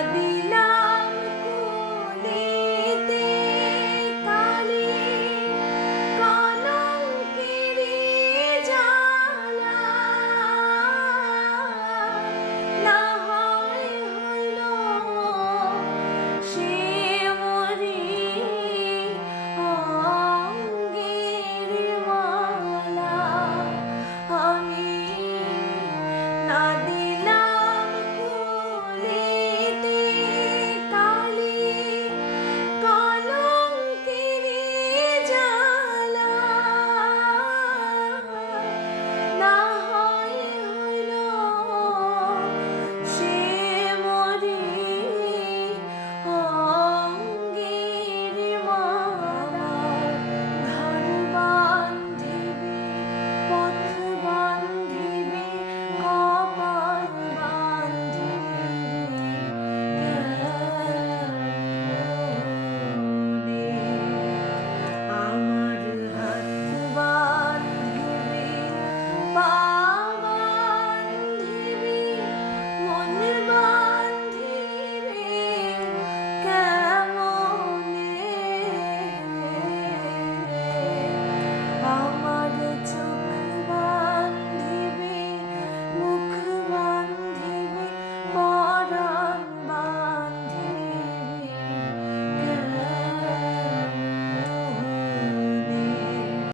Daddy.